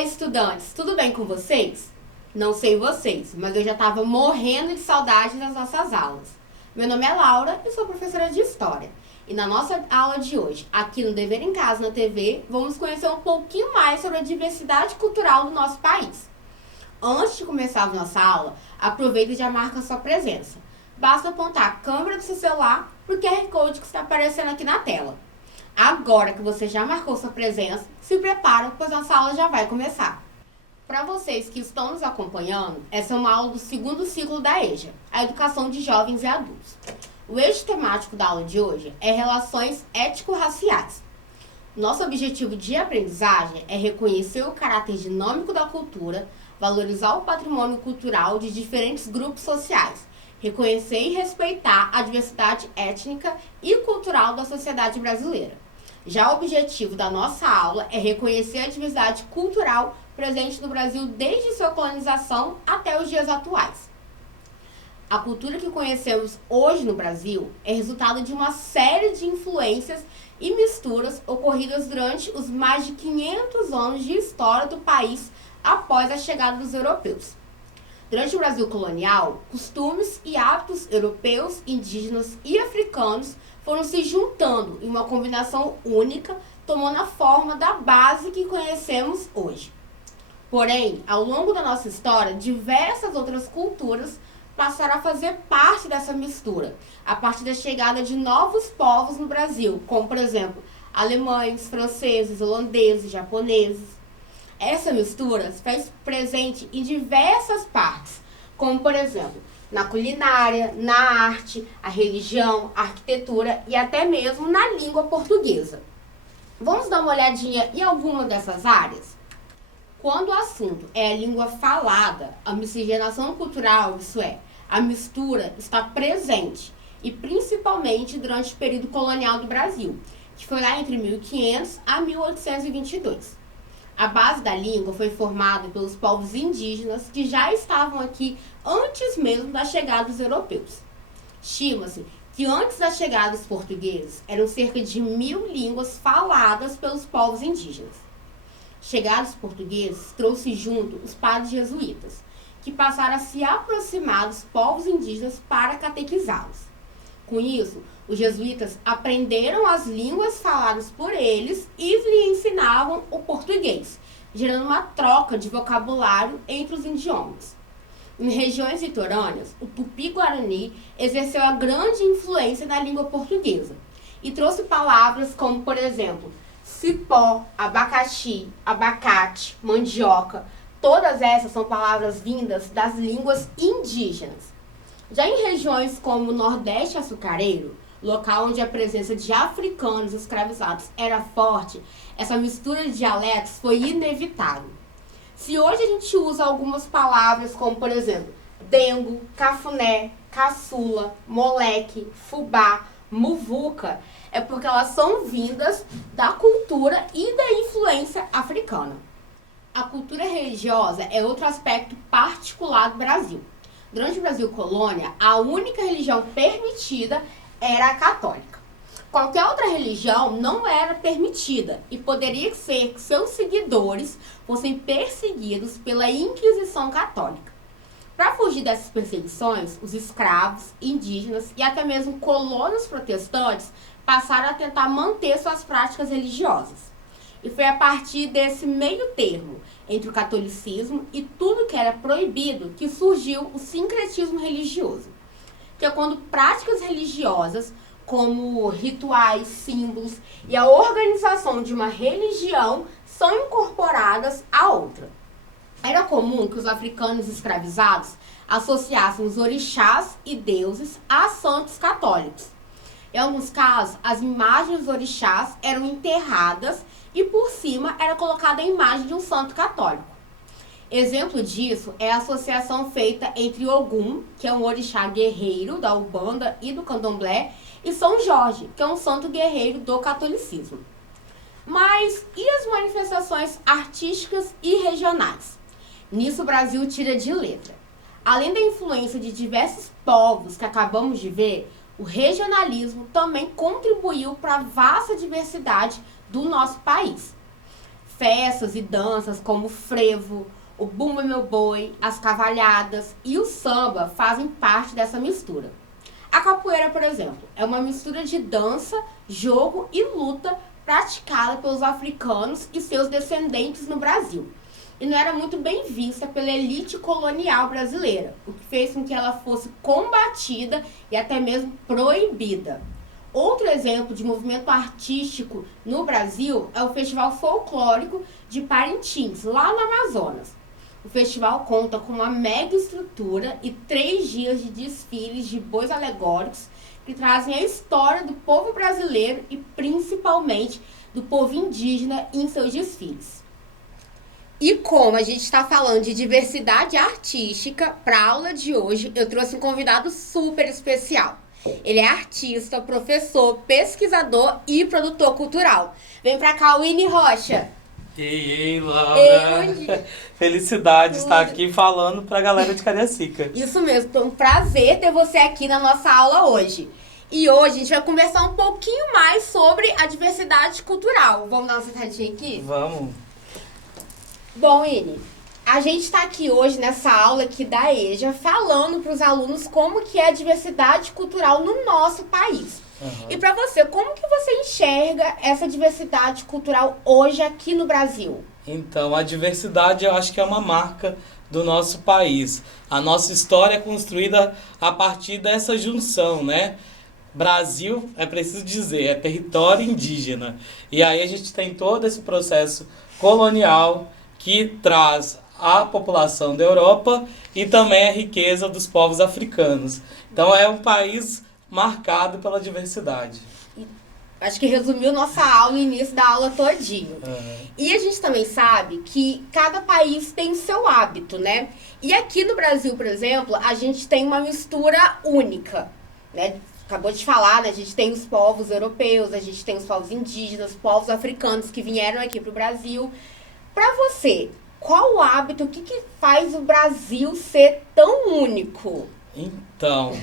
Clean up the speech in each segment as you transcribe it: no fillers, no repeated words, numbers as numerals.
Olá, estudantes! Tudo bem com vocês? Não sei vocês, mas eu já estava morrendo de saudade das nossas aulas. Meu nome é Laura e sou professora de História. E na nossa aula de hoje, aqui no Dever em Casa na TV, vamos conhecer um pouquinho mais sobre a diversidade cultural do nosso país. Antes de começar a nossa aula, aproveite e já marca sua presença. Basta apontar a câmera do seu celular para o QR Code que está aparecendo aqui na tela. Agora que você já marcou sua presença, se prepara, pois nossa aula já vai começar. Para vocês que estão nos acompanhando, essa é uma aula do segundo ciclo da EJA, a Educação de Jovens e Adultos. O eixo temático da aula de hoje é Relações Étnico-Raciais. Nosso objetivo de aprendizagem é reconhecer o caráter dinâmico da cultura, valorizar o patrimônio cultural de diferentes grupos sociais, reconhecer e respeitar a diversidade étnica e cultural da sociedade brasileira. Já o objetivo da nossa aula é reconhecer a diversidade cultural presente no Brasil desde sua colonização até os dias atuais. A cultura que conhecemos hoje no Brasil é resultado de uma série de influências e misturas ocorridas durante os mais de 500 anos de história do país após a chegada dos europeus. Durante o Brasil colonial, costumes e hábitos europeus, indígenas e africanos foram se juntando em uma combinação única, tomando a forma da base que conhecemos hoje. Porém, ao longo da nossa história, diversas outras culturas passaram a fazer parte dessa mistura, a partir da chegada de novos povos no Brasil, como, por exemplo, alemães, franceses, holandeses, japoneses. Essa mistura se faz presente em diversas partes, como, por exemplo, na culinária, na arte, a religião, a arquitetura e até mesmo na língua portuguesa. Vamos dar uma olhadinha em alguma dessas áreas? Quando o assunto é a língua falada, a miscigenação cultural, isso é, a mistura está presente, e principalmente durante o período colonial do Brasil, que foi lá entre 1500 a 1822. A base da língua foi formada pelos povos indígenas que já estavam aqui antes mesmo da chegada dos europeus. Estima-se que antes da chegada dos portugueses eram cerca de 1000 línguas faladas pelos povos indígenas. Chegados os portugueses, trouxe junto os padres jesuítas, que passaram a se aproximar dos povos indígenas para catequizá-los. Com isso, os jesuítas aprenderam as línguas faladas por eles e lhe ensinavam o português, gerando uma troca de vocabulário entre os idiomas. Em regiões litorâneas, o tupi-guarani exerceu a grande influência na língua portuguesa e trouxe palavras como, por exemplo, cipó, abacaxi, abacate, mandioca. Todas essas são palavras vindas das línguas indígenas. Já em regiões como o Nordeste açucareiro, local onde a presença de africanos escravizados era forte, essa mistura de dialetos foi inevitável. Se hoje a gente usa algumas palavras como, por exemplo, dengo, cafuné, caçula, moleque, fubá, muvuca, é porque elas são vindas da cultura e da influência africana. A cultura religiosa é outro aspecto particular do Brasil. Durante o Brasil colônia, a única religião permitida era a católica. Qualquer outra religião não era permitida e poderia ser que seus seguidores fossem perseguidos pela Inquisição Católica. Para fugir dessas perseguições, os escravos, indígenas e até mesmo colonos protestantes passaram a tentar manter suas práticas religiosas. E foi a partir desse meio termo entre o catolicismo e tudo que era proibido que surgiu o sincretismo religioso, que é quando práticas religiosas, como rituais, símbolos e a organização de uma religião são incorporadas a outra. Era comum que os africanos escravizados associassem os orixás e deuses a santos católicos. Em alguns casos, as imagens dos orixás eram enterradas e por cima era colocada a imagem de um santo católico. Exemplo disso é a associação feita entre Ogum, que é um orixá guerreiro da Umbanda e do Candomblé, e São Jorge, que é um santo guerreiro do catolicismo. Mas e as manifestações artísticas e regionais? Nisso o Brasil tira de letra. Além da influência de diversos povos que acabamos de ver, o regionalismo também contribuiu para a vasta diversidade do nosso país. festas e danças como o frevo, o bumba meu boi, as cavalhadas e o samba fazem parte dessa mistura. A capoeira, por exemplo, é uma mistura de dança, jogo e luta praticada pelos africanos e seus descendentes no Brasil. E não era muito bem vista pela elite colonial brasileira, o que fez com que ela fosse combatida e até mesmo proibida. Outro exemplo de movimento artístico no Brasil é o Festival Folclórico de Parintins, lá no Amazonas. O festival conta com uma mega estrutura e 3 dias de desfiles de bois alegóricos que trazem a história do povo brasileiro e principalmente do povo indígena em seus desfiles. E como a gente está falando de diversidade artística, para a aula de hoje eu trouxe um convidado super especial. Ele é artista, professor, pesquisador e produtor cultural. Vem pra cá, Winnie Rocha. Ei, Laura. Felicidade estar aqui falando pra galera de Cariacica. Isso mesmo, foi um prazer ter você aqui na nossa aula hoje. E hoje a gente vai conversar um pouquinho mais sobre a diversidade cultural. Vamos dar uma sentadinha aqui? Vamos. Bom, Winnie, a gente está aqui hoje nessa aula aqui da EJA falando para os alunos como que é a diversidade cultural no nosso país. E para você, como que você enxerga essa diversidade cultural hoje aqui no Brasil? Então, a diversidade eu acho que é uma marca do nosso país. A nossa história é construída a partir dessa junção, né? Brasil, é preciso dizer, é território indígena. E aí a gente tem todo esse processo colonial que traz a população da Europa e também a riqueza dos povos africanos. Então é um país marcado pela diversidade. Acho que resumiu nossa aula, o início da aula todinho. E a gente também sabe que cada país tem seu hábito, né? E aqui no Brasil, por exemplo, a gente tem uma mistura única, né? Acabou de falar, né? A gente tem os povos europeus, a gente tem os povos indígenas, povos africanos que vieram aqui para o Brasil. Para você, qual o hábito, o que faz o Brasil ser tão único? Então,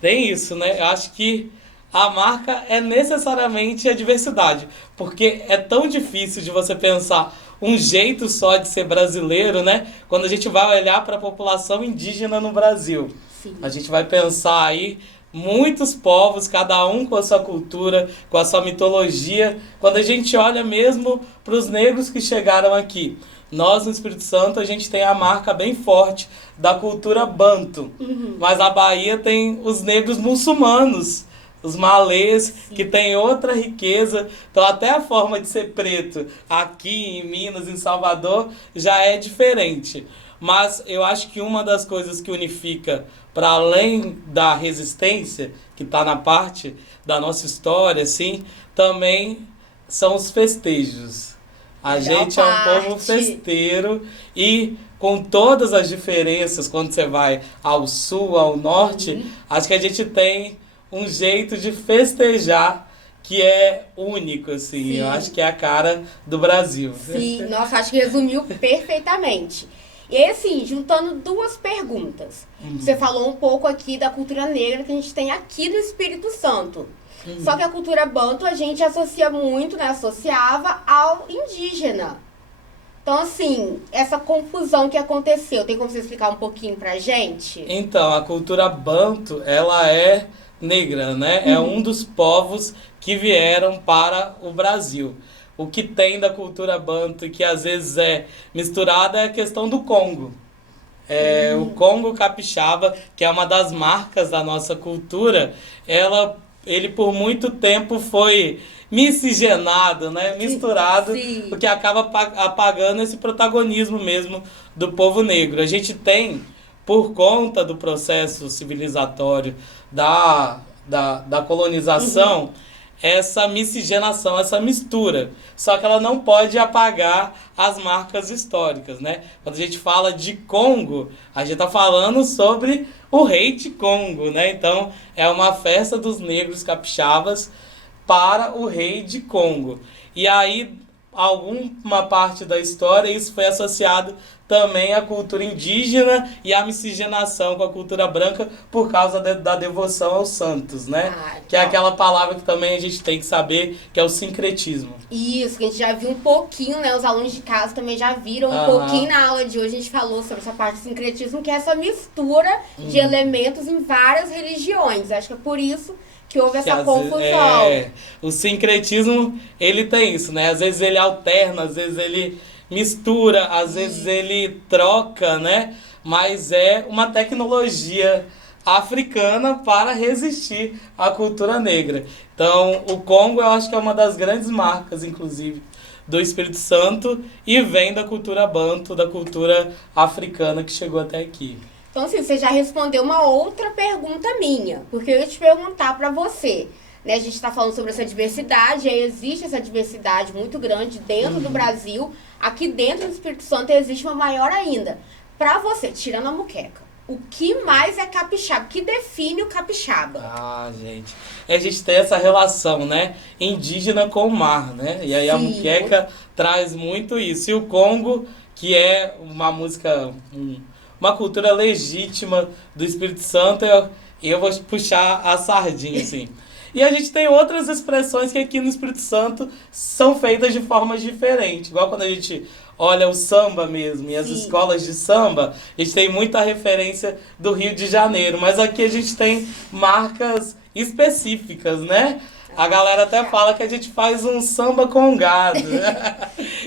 tem isso, né? Eu acho que a marca é necessariamente a diversidade, porque é tão difícil de você pensar um jeito só de ser brasileiro, né? Quando a gente vai olhar para a população indígena no Brasil. Sim. A gente vai pensar aí muitos povos, cada um com a sua cultura, com a sua mitologia. Quando a gente olha mesmo para os negros que chegaram aqui, nós no Espírito Santo a gente tem a marca bem forte da cultura banto, mas na Bahia tem os negros muçulmanos, os malês, que tem outra riqueza. Então até a forma de ser preto aqui em Minas, em Salvador, já é diferente. Mas eu acho que uma das coisas que unifica, para além da resistência, que está na parte da nossa história, assim, também são os festejos. A gente é um povo festeiro e com todas as diferenças, quando você vai ao sul, ao norte, acho que a gente tem um jeito de festejar que é único, assim. Sim. Eu acho que é a cara do Brasil. Sim, nossa, acho que resumiu perfeitamente. E assim, juntando 2 perguntas. Você falou um pouco aqui da cultura negra que a gente tem aqui no Espírito Santo. Só que a cultura banto a gente associa muito, né? Associava ao indígena. Então, assim, essa confusão que aconteceu, tem como você explicar um pouquinho pra gente? Então, a cultura banto, ela é negra, né? É um dos povos que vieram para o Brasil. O que tem da cultura banto, que às vezes é misturada, é a questão do Congo. O Congo capixaba, que é uma das marcas da nossa cultura, ele por muito tempo foi miscigenado, né? Misturado, Sim. o que acaba apagando esse protagonismo mesmo do povo negro. A gente tem, por conta do processo civilizatório da colonização, essa miscigenação, essa mistura. Só que ela não pode apagar as marcas históricas, né? Quando a gente fala de Congo, a gente está falando sobre o rei de Congo, né? Então, é uma festa dos negros capixabas para o rei de Congo. E aí, alguma parte da história isso foi associado também à cultura indígena e à miscigenação com a cultura branca por causa da devoção aos santos, né? Que é aquela palavra que também a gente tem que saber, que é o sincretismo. Isso, que a gente já viu um pouquinho, né? Os alunos de casa também já viram um pouquinho na aula de hoje. A gente falou sobre essa parte do sincretismo, que é essa mistura de elementos em várias religiões. Acho que é por isso que houve essa confusão. O sincretismo, ele tem isso, né? Às vezes ele alterna, às vezes ele mistura, às vezes ele troca, né? Mas é uma tecnologia africana para resistir à cultura negra. Então, o Congo eu acho que é uma das grandes marcas, inclusive, do Espírito Santo e vem da cultura banto, da cultura africana que chegou até aqui. Então, assim, você já respondeu uma outra pergunta minha, porque eu ia te perguntar para você, né? A gente está falando sobre essa diversidade, aí existe essa diversidade muito grande dentro do Brasil, aqui dentro do Espírito Santo existe uma maior ainda. Para você, tirando a muqueca, o que mais é capixaba? O que define o capixaba? Gente, a gente tem essa relação, né? Indígena com o mar, né? E aí a muqueca traz muito isso. E o Congo, que é uma música... uma cultura legítima do Espírito Santo, eu vou puxar a sardinha, assim. E a gente tem outras expressões que aqui no Espírito Santo são feitas de formas diferentes. Igual quando a gente olha o samba mesmo e as escolas de samba, a gente tem muita referência do Rio de Janeiro. Mas aqui a gente tem marcas específicas, né? A galera até fala que a gente faz um samba com gado.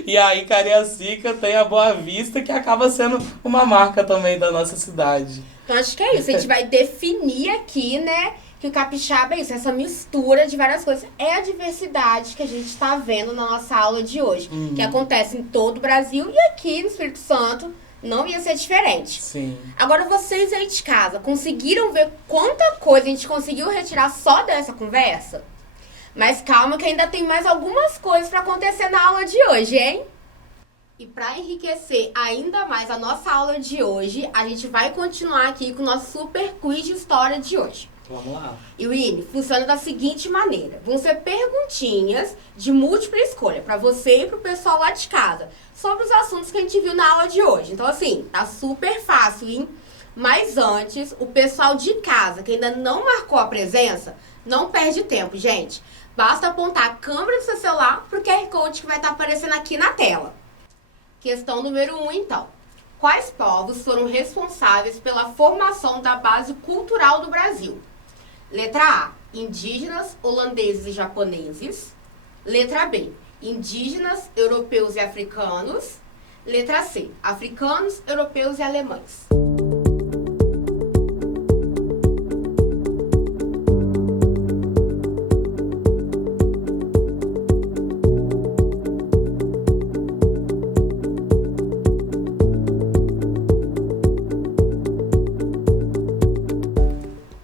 E aí Cariacica tem a Boa Vista, que acaba sendo uma marca também da nossa cidade. Então acho que é isso, a gente vai definir aqui, né, que o capixaba é isso, essa mistura de várias coisas. É a diversidade que a gente está vendo na nossa aula de hoje, que acontece em todo o Brasil e aqui no Espírito Santo não ia ser diferente. Sim. Agora vocês aí de casa, conseguiram ver quanta coisa a gente conseguiu retirar só dessa conversa? Mas calma que ainda tem mais algumas coisas para acontecer na aula de hoje, hein? E para enriquecer ainda mais a nossa aula de hoje, a gente vai continuar aqui com o nosso super quiz de história de hoje. Vamos lá. E o Winnie, funciona da seguinte maneira. Vão ser perguntinhas de múltipla escolha para você e para o pessoal lá de casa, sobre os assuntos que a gente viu na aula de hoje. Então assim, tá super fácil, hein? Mas antes, o pessoal de casa que ainda não marcou a presença, não perde tempo, gente. Basta apontar a câmera do seu celular pro QR Code que vai estar aparecendo aqui na tela. Questão número 1, então. Quais povos foram responsáveis pela formação da base cultural do Brasil? Letra A, indígenas, holandeses e japoneses. Letra B, indígenas, europeus e africanos. Letra C, africanos, europeus e alemães.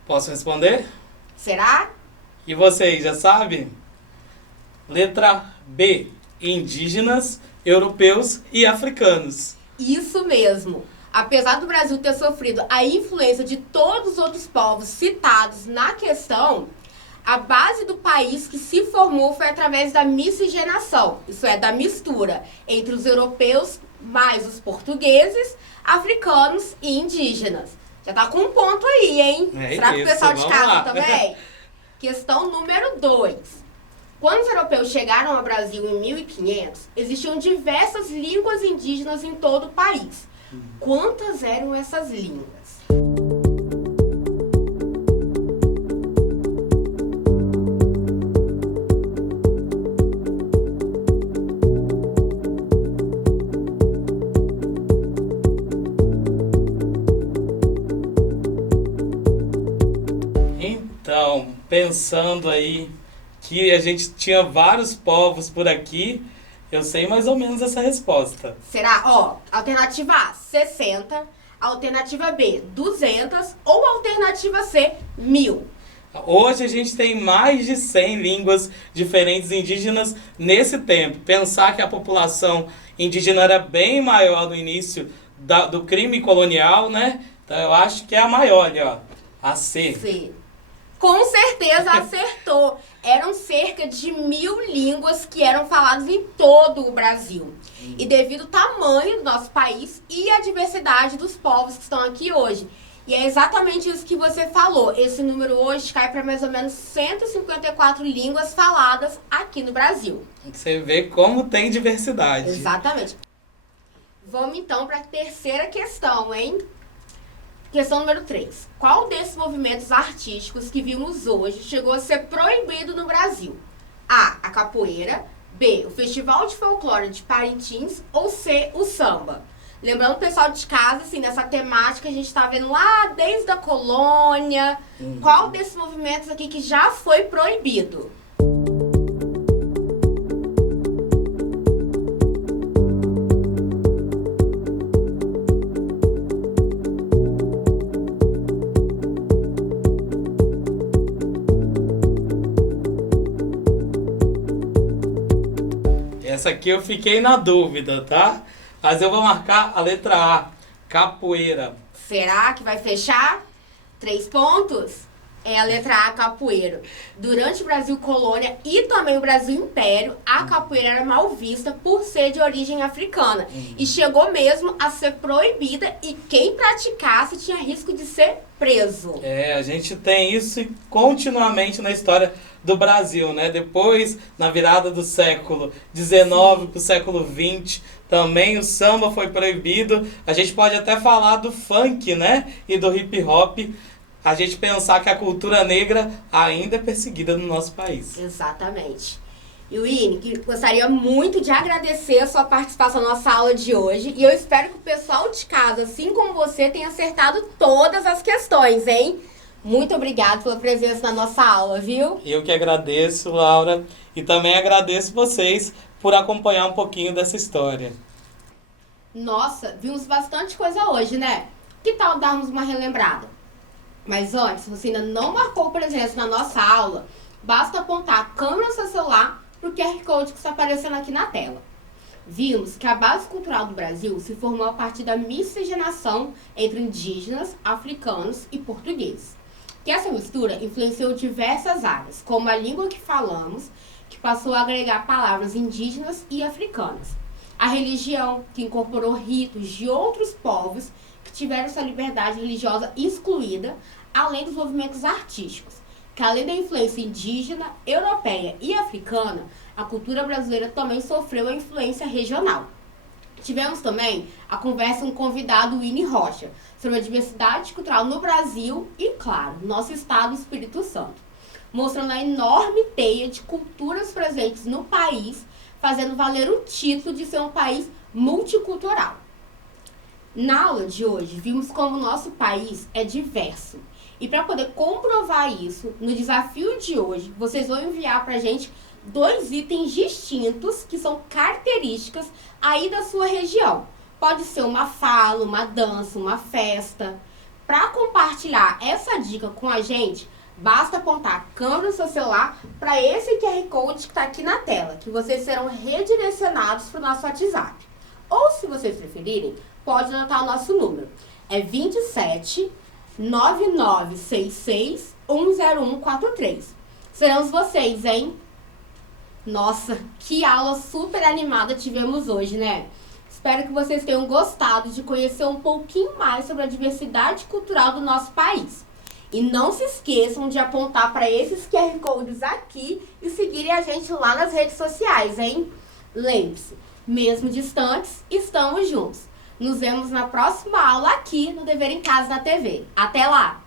Posso responder? Será? E vocês já sabem? Letra B, indígenas, europeus e africanos. Isso mesmo. Apesar do Brasil ter sofrido a influência de todos os outros povos citados na questão, a base do país que se formou foi através da miscigenação, isso é, da mistura entre os europeus mais os portugueses, africanos e indígenas. Já tá com um ponto aí, hein? Será que o pessoal de casa também? Questão número 2. Quando os europeus chegaram ao Brasil em 1500, existiam diversas línguas indígenas em todo o país. Quantas eram essas línguas? Então, pensando aí que a gente tinha vários povos por aqui, eu sei mais ou menos essa resposta. Será? Ó, alternativa A, 60, alternativa B, 200 ou alternativa C, 1000. Hoje a gente tem mais de 100 línguas diferentes indígenas nesse tempo. Pensar que a população indígena era bem maior no início do crime colonial, né? Então eu acho que é a maior ali, ó. A C. C. Com certeza acertou. Eram cerca de 1.000 línguas que eram faladas em todo o Brasil. E devido ao tamanho do nosso país e a diversidade dos povos que estão aqui hoje. E é exatamente isso que você falou. Esse número hoje cai para mais ou menos 154 línguas faladas aqui no Brasil. Você vê como tem diversidade. Exatamente. Vamos então para a terceira questão, hein? Questão número 3. Qual desses movimentos artísticos que vimos hoje chegou a ser proibido no Brasil? A capoeira. B, o Festival de Folclore de Parintins. Ou C, o samba. Lembrando o pessoal de casa, assim, nessa temática a gente está vendo lá desde a colônia. Qual desses movimentos aqui que já foi proibido? Essa aqui eu fiquei na dúvida, tá? Mas eu vou marcar a letra A, capoeira. Será que vai fechar? 3 pontos? É a letra A, capoeira. Durante o Brasil Colônia e também o Brasil Império, a capoeira era mal vista por ser de origem africana. E chegou mesmo a ser proibida e quem praticasse tinha risco de ser preso. A gente tem isso continuamente na história do Brasil, né? Depois, na virada do século XIX para o século XX, também o samba foi proibido. A gente pode até falar do funk, né? E do hip hop. A gente pensar que a cultura negra ainda é perseguida no nosso país. Exatamente. E Winnie, gostaria muito de agradecer a sua participação na nossa aula de hoje. E eu espero que o pessoal de casa, assim como você, tenha acertado todas as questões, hein? Muito obrigada pela presença na nossa aula, viu? Eu que agradeço, Laura. E também agradeço vocês por acompanhar um pouquinho dessa história. Nossa, vimos bastante coisa hoje, né? Que tal darmos uma relembrada? Mas antes, se você ainda não marcou presença na nossa aula, basta apontar a câmera do seu celular para o QR Code que está aparecendo aqui na tela. Vimos que a base cultural do Brasil se formou a partir da miscigenação entre indígenas, africanos e portugueses. Que essa mistura influenciou diversas áreas, como a língua que falamos, que passou a agregar palavras indígenas e africanas. A religião, que incorporou ritos de outros povos que tiveram sua liberdade religiosa excluída, além dos movimentos artísticos, que além da influência indígena, europeia e africana, a cultura brasileira também sofreu a influência regional. Tivemos também a conversa com o convidado Winnie Rocha sobre a diversidade cultural no Brasil e, claro, nosso estado, Espírito Santo, mostrando a enorme teia de culturas presentes no país, fazendo valer o título de ser um país multicultural. Na aula de hoje, vimos como o nosso país é diverso. E para poder comprovar isso, no desafio de hoje, vocês vão enviar para a gente 2 itens distintos que são características aí da sua região. Pode ser uma fala, uma dança, uma festa. Para compartilhar essa dica com a gente, basta apontar a câmera do seu celular para esse QR Code que está aqui na tela, que vocês serão redirecionados para o nosso WhatsApp. Ou, se vocês preferirem, pode anotar o nosso número. É 27 9966 10143. Serão vocês, hein? Nossa, que aula super animada tivemos hoje, né? Espero que vocês tenham gostado de conhecer um pouquinho mais sobre a diversidade cultural do nosso país. E não se esqueçam de apontar para esses QR Codes aqui e seguirem a gente lá nas redes sociais, hein? Lembre-se, mesmo distantes, estamos juntos. Nos vemos na próxima aula aqui no Dever em Casa na TV. Até lá!